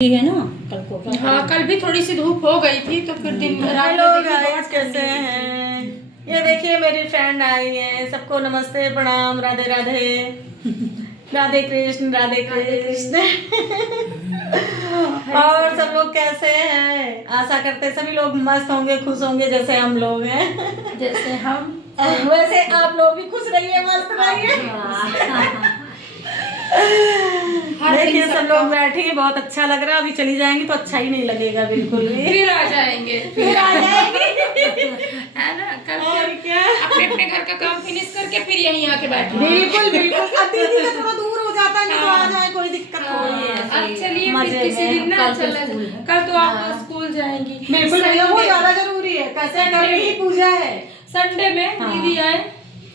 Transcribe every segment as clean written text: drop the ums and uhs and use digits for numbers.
है ना कल को। हाँ, कल भी थोड़ी सी धूप हो गई थी तो फिर दिन में हेलो गाइस, कैसे हैं? ये देखिए मेरी फ्रेंड आई है। सबको नमस्ते, प्रणाम, राधे राधे, राधे कृष्ण, राधे कृष्ण। और सब लोग कैसे हैं? आशा करते सभी लोग मस्त होंगे, खुश होंगे जैसे हम लोग हैं। जैसे हम वैसे आप लोग भी खुश रहिए, मस्त रहिए। देखिए सब लोग बैठे हैं, बहुत अच्छा लग रहा है। अभी चली जाएंगी तो अच्छा ही नहीं लगेगा बिल्कुल भी। फिर आ जाएंगे फिर आ जाएंगे है ना। कल और फिर क्या, अपने अपने घर का काम फिनिश करके फिर यहीं आके बैठे। बिल्कुल बिल्कुल। अब दीदी का थोड़ा दूर हो जाता है, नहीं तो आ जाए, कोई दिक्कत थोड़ी है। अब चलिए मजे फिर किसी में। दिन ना कल तो चला स्कूल है। कल तो आप स्कूल जाएंगी। बिल्कुल भैया, वो ज्यादा जरूरी है। कैसे घर में ही पूजा है। संडे में दीदी आए,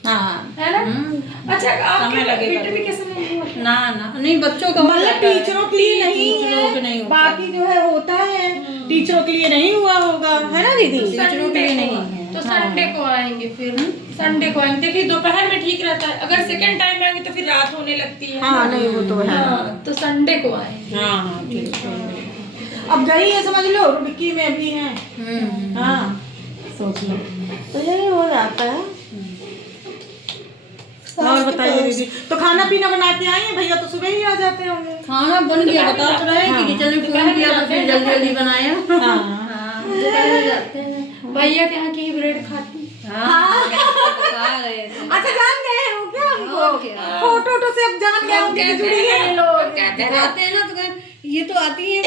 हाँ, है ना। अच्छा, आपके समय लगेगा। बेटे भी कैसे नहीं हुआ? ना नहीं बच्चों का मतलब टीचरों के लिए नहीं टीचरों के नहीं है, होता। बाकी जो है होता है। टीचरों के लिए नहीं हुआ होगा, है ना दीदी? टीचरों के लिए नहीं है। तो संडे को आएंगे फिर। संडे को आएंगे। देखिए दोपहर में ठीक रहता है, अगर सेकंड टाइम आएंगे तो फिर रात होने लगती है। हाँ नहीं, वो तो है। हाँ, तो संडे को आएंगे। हाँ हाँ ठीक है। अब गई है समझ लो, रुड़की में अभी है। हाँ, सोच लो तो यही हो जाता है। और बताइए दीदी, तो खाना पीना बना के आई हैं? भैया तो सुबह ही आ जाते होंगे। खाना बन गया, बता तो रहे कि किचन में फोन किया तो फिर जल्दी जल्दी बनाया। हाँ, दोपहर में जाते हैं। भैया के यहाँ की ब्रेड खाती। हाँ, बता रहे थे। अच्छा, जान गए हो क्या हमको? और क्या? फोटो वोटो से अब जान गए होंगे कि जुड़ी है ये लोग। दिखाते हैं ना तो कहें, ये तो आती है।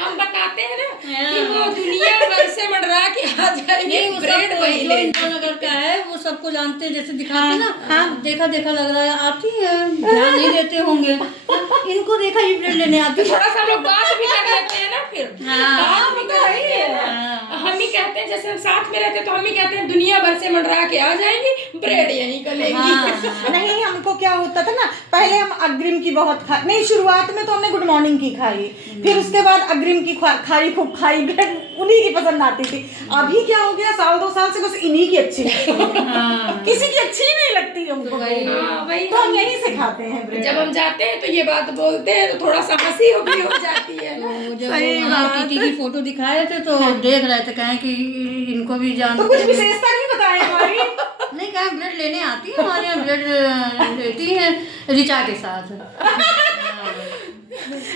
हम बताते हैं ना कि वो दुनिया भर से मंडरा के आ जाएंगे। नहीं, वो ब्रेड सब वही जो ले। इंदिरा नगर का है वो सबको जानते हैं, जैसे दिखाते हैं ना। देखा देखा लग रहा है, आती है, ध्यान नहीं देते होंगे। इनको देखा ये ब्रेड लेने आती है। थोड़ा सा हम लोग बात भी कर लेते हैं ना फिर। हाँ, बात भी कर रही है। हम ही कहते हैं, जैसे हम साथ में रहते हैं तो हम ही कहते हैं दुनिया भर से मंडरा के आ जाएंगी, ब्रेड यहीं का लेंगी। नहीं, हमको क्या होता था ना, पहले हम अग्रिम की बहुत नहीं, शुरुआत में तो हमने गुड मॉर्निंग की खाई, फिर उसके बाद अग्रिम की खाई, खूब खाई। ब्रेड उन्हीं की पसंद आती थी। अभी क्या हो गया, साल 2 साल से बस इन्हीं की अच्छी लगती है। किसी की अच्छी ही नहीं लगती हमको। वही तो हम यहीं से खाते हैं ब्रेड। जब हम जाते हैं तो ये बात बोलते हैं तो थोड़ा सा हंसी भी हो जाती है। तो जब वहाँ टीटी की फोटो दिखाए थे तो देख रहे थे, कहें कि इनको भी तो जानते कुछ हैं। विशेषता नहीं बताए हमारी। नहीं, कहें ब्रेड लेने आती है, हमारे यहाँ ब्रेड लेती है ऋचा के साथ।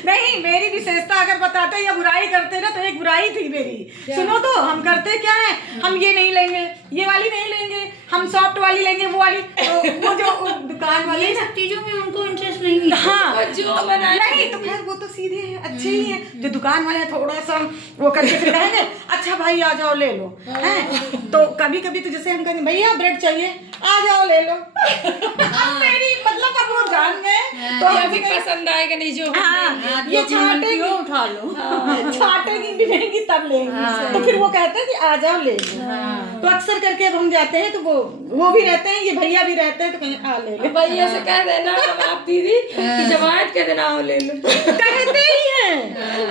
नहीं, मेरी विशेषता अगर बताते या बुराई करते ना तो एक बुराई थी मेरी। सुनो तो, हम करते क्या है, हम ये नहीं लेंगे, ये वाली नहीं लेंगे, हम सॉफ्ट वाली लेंगे, वो वाली तो वो जो दुकान वाली ये सब चीजों में उनको इंटरेस्ट नहीं है। हाँ, जो बनाए नहीं तो खैर वो तो सीधे हैं, अच्छे ही हैं। जो दुकान वाले हैं थोड़ा सा वो करके फिर कहेंगे अच्छा भाई आ जाओ ले लो, हैं। तो कभी कभी तो जैसे हम कहेंगे भैया ब्रेड चाहिए, आ जाओ ले लो। अब मेरी मतलब अब वो जान गए तो अभी पसंद आएगा नहीं जो हम हाँ, ये ये छाटेगी, उठा लो। छाटेगी भी नहीं तब लेंगी। तो फिर वो कहते हैं कि आ जाओ ले लो। तो अक्सर करके अब हम जाते हैं तो वो भी रहते हैं, ये भैया भी रहते हैं, तो कहें आ ले लो। भैया से कह देना आप दीदी कि जमात कह देना हो ले लो। कहते ही हैं।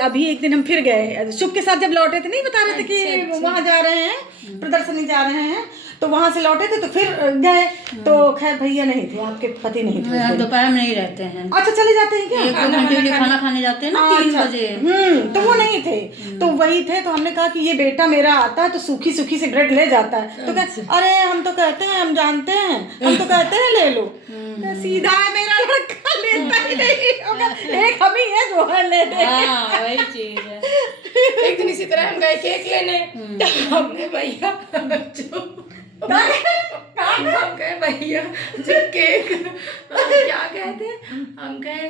अभी एक दिन हम फिर गए, शुभ के साथ जब लौटे थे, नहीं बता रहे थे कि वहाँ जा रहे हैं, प्रदर्शनी जा रहे हैं, तो वहाँ से लौटे थे तो फिर गए तो खैर भैया नहीं थे, आपके पति नहीं थे। दोपहर में नहीं रहते हैं, अच्छा, चले जाते हैं क्या? 1-2 घंटे के लिए खाना खाने जाते हैं ना, 3 बजे। तो वो नहीं थे, तो वही थे। तो हमने कहा कि ये बेटा मेरा आता है तो सूखी सूखी सी ब्रेड ले जाता है। तो कहे अरे हम तो कहते हैं, हम जानते हैं, हम तो कहते हैं ले लो। सीधा है मेरा लड़का, लेता ही नहीं होगा। एक हम ही है जो है ले दे। हाँ, वही चीज है। एक दिन इसी तरह हम गए केक लेने, हमने भैया हम कहे भैया जो केक क्या कहते हैं, हम कहे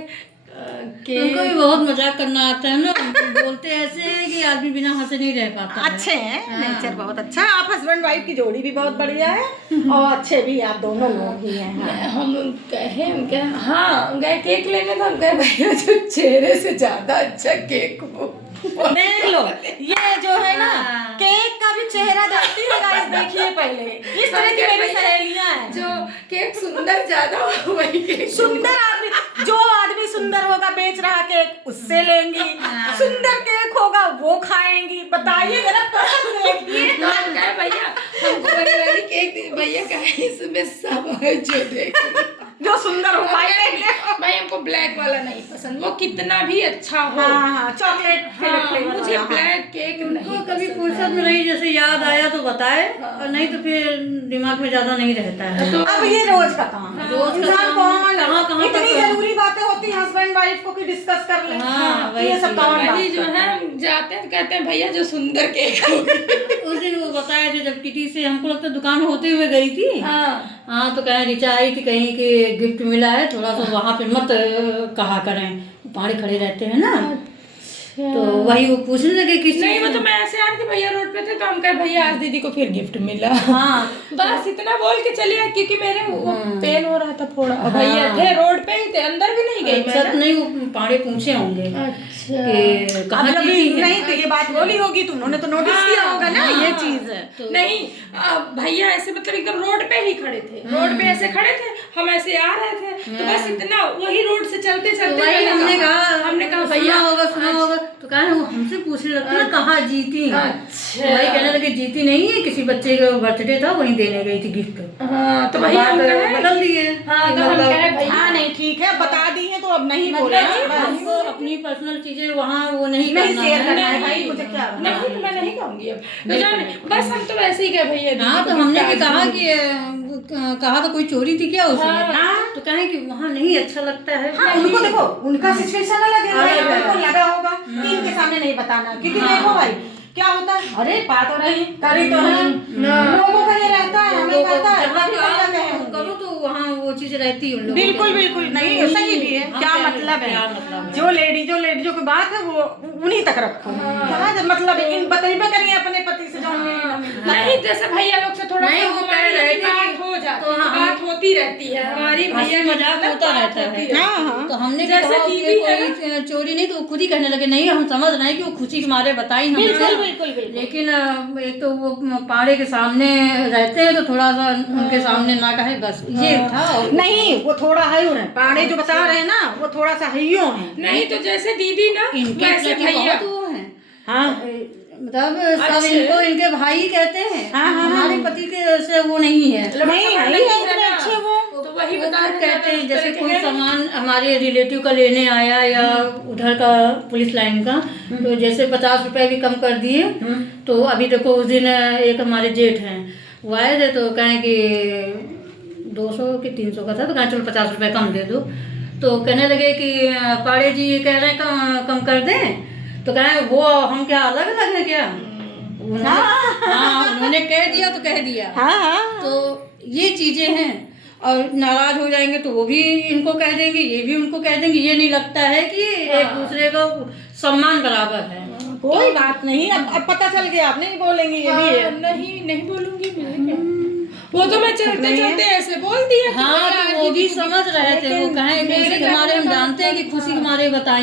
उनको भी बहुत मजाक करना आता है ना, बोलते ऐसे हैं कि आदमी बिना हंसे नहीं रह पाता है। अच्छे हैं, नेचर बहुत अच्छा है। आप हस्बैंड वाइफ की जोड़ी भी बहुत बढ़िया है और अच्छे भी आप दोनों लोग ही हैं। हाँ। हम कहे हाँ हम गए केक लेने, तो हम कहे भैया जो चेहरे से ज्यादा अच्छा केक वो देख लो, ये जो है ना केक का भी चेहरा देखती है गाइस। देखिए पहले इस तरह की मेरी सहेलियां हैं, जो केक सुंदर ज्यादा वही केक सुंदर आदमी, जो आदमी सुंदर होगा बेच रहा केक उससे लेंगी, सुंदर केक होगा वो खाएंगी। बताइए जरा, पसंद देखिए। हम कहे भैया हमको बड़ी वाली केक भैया कहे इसमें सब है जो देख जो सुंदर हो भाई लेने को। भाई हमको ब्लैक वाला नहीं पसंद, वो कितना भी अच्छा हो। हाँ चॉकलेट मुझे ब्लैक केक नहीं तो कभी फुर्सत में रही जैसे याद आया तो बताए, और नहीं तो फिर दिमाग में ज्यादा नहीं रहता है। तो अब ये रोज का काम है, रोज का इंसान काम, कौन कहाँ इतनी तक- जरूरी बातें होती हैं हस्बैंड वाइफ को कि डिस्कस कर ले। हाँ, वही ये सब चीज़। कौन वही बात जो है हम जाते हैं तो कहते हैं भैया जो सुंदर केक हो। उस दिन वो बताया थे जब किटी से हमको लगता है दुकान होते हुए गई थी। हाँ तो कहीं ऋचा आई थी कहीं कि गिफ्ट मिला है, थोड़ा सा वहाँ पे मत कहा करें, पहाड़े खड़े रहते हैं ना। तो वही वो पूछने लगे किस नहीं चीज़ वो में। तो मैं ऐसे आ रही थी, भैया रोड पे थे तो हम कहे भैया आज दीदी को फिर गिफ्ट मिला। हाँ बस इतना बोल के चले आए, क्योंकि मेरे वो पेन हो रहा था थोड़ा। और भैया थे रोड पे ही थे, अंदर भी नहीं गई मैं सच नहीं, वो पहाड़े पूछे होंगे अच्छा कि कहाँ अब जब जीती है? नहीं तो ये बात बोली होगी तो उन्होंने तो नोटिस किया होगा ना, ये चीज है। नहीं भैया ऐसे मतलब एकदम रोड पे ही खड़े थे, रोड पे ऐसे खड़े थे, हम ऐसे आ रहे थे तो बस इतना वही रोड से चलते चलते वही हमने कहा भैया सुना होगा तो कहा वो हमसे पूछने लगता ना कहाँ जीती। अच्छा। वही कहने लगे जीती नहीं है, किसी बच्चे का बर्थडे था वहीं देने गई थी गिफ्ट। हाँ तो भैया हम कहे बदल दिए। हाँ तो हम मतलब कहे भैया हाँ नहीं ठीक है, बता दी है तो अब नहीं बोले हमको अपनी पर्सनल चीजें वहाँ वो नहीं नहीं करना शेयर है। करना है भाई, मुझे क्या नहीं तो मैं नहीं कहूंगी अब तो जाने, बस हम तो वैसे ही कहे भैया दीदी हाँ को तो हमने gift भी आज कहा मिला। कि कहा तो कोई चोरी थी क्या उसमें। हाँ। तो कहें कि वहाँ नहीं अच्छा लगता है। हाँ उनको देखो उनका सिचुएशन अलग है भाई, उनको लगा होगा कि इनके सामने नहीं बताना, क्योंकि देखो भाई क्या होता है, अरे बात हो रही करी तो है, लोगों का ये रहता है, हमें पता है जहाँ कभी काम पता है। करो तो वहाँ वो चीज रहती है उन लोगों के। बिल्कुल बिल्कुल नहीं सही भी है, क्या मतलब क्या है, मतलब है? जो लेडीजों की बात है वो उन्हीं तक रखो। क्या मतलब इन बतईबे करिए अपने पति से जो नहीं जैसे भैया लोग से थोड़ा नहीं, सा वो हमारी कह रहे थे बात कि- हो जाती तो है, हाँ, बात होती रहती है हमारी भैया हंसी की मजाक बात होता रहता होती है। हाँ हाँ तो हमने भी जैसे कहा दीदी उसमें है कोई चोरी नहीं, तो वो खुद ही कहने लगे नहीं हम समझ रहे हैं कि वो खुशी के मारे बताई हमसे। बिल्कुल बिल्कुल। लेकिन एक तो वो पहाड़े के सामने रहते हैं तो थोड़ा सा उनके सामने ना कहे, बस ये था। और नहीं वो थोड़ा है पाड़े जो बता रहे हैं ना वो थोड़ा सा हइयो है। नहीं तो जैसे दीदी ना इनके वैसे प्रति भैया बहुत वो है, हाँ मतलब सब अच्छा। इनको इनके भाई कहते हैं। हाँ, हाँ, हमारे पति के से वो नहीं है। नहीं है इतने अच्छे वो। तो वही वो बता खुद रहे कहते हैं हैं जैसे कोई सामान हमारे रिलेटिव का लेने आया या उधर का पुलिस लाइन का, तो जैसे 50 रुपए भी कम कर दिए। तो अभी देखो उस दिन एक हमारे जेठ हैं वो आए थे तो कहें कि 200 कि 300 का था, तो कहें चलो 50 रुपए कम दे दो। तो कहने लगे कि पाड़े जी कह रहे हैं कम कर दें, तो कहें वो हम क्या अलग अलग हैं क्या। उन्होंने कह दिया तो कह दिया। हाँ हाँ तो ये चीजें हैं, और नाराज हो जाएंगे तो वो भी इनको कह देंगे, ये भी उनको कह देंगे। ये नहीं लगता है कि एक दूसरे का सम्मान बराबर है। कोई बात नहीं, अब पता चल गया, आप नहीं बोलेंगे ये भी है। नहीं नहीं बोलूंगी मैं क्या। वो तो मैं चलते चलते ऐसे बोल दिया कि हाँ भैया तो वो भी समझ रहे थे, वो कहें मेरे खुशी के मारे हम जानते हैं कि खुशी के मारे बताएं।